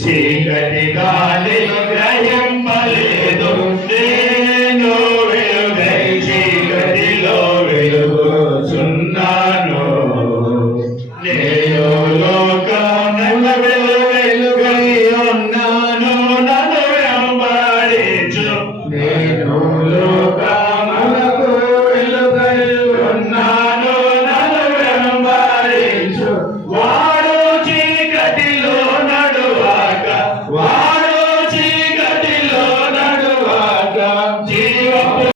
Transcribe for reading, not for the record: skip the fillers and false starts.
చీకటి గాలి గ్రహింపలేదు నేను వెలుగై చీకటిలో వెలుగుచున్నాను నేను లోకమున వెలుగై ఉన్నాను నన్ను వెంబడించు నేను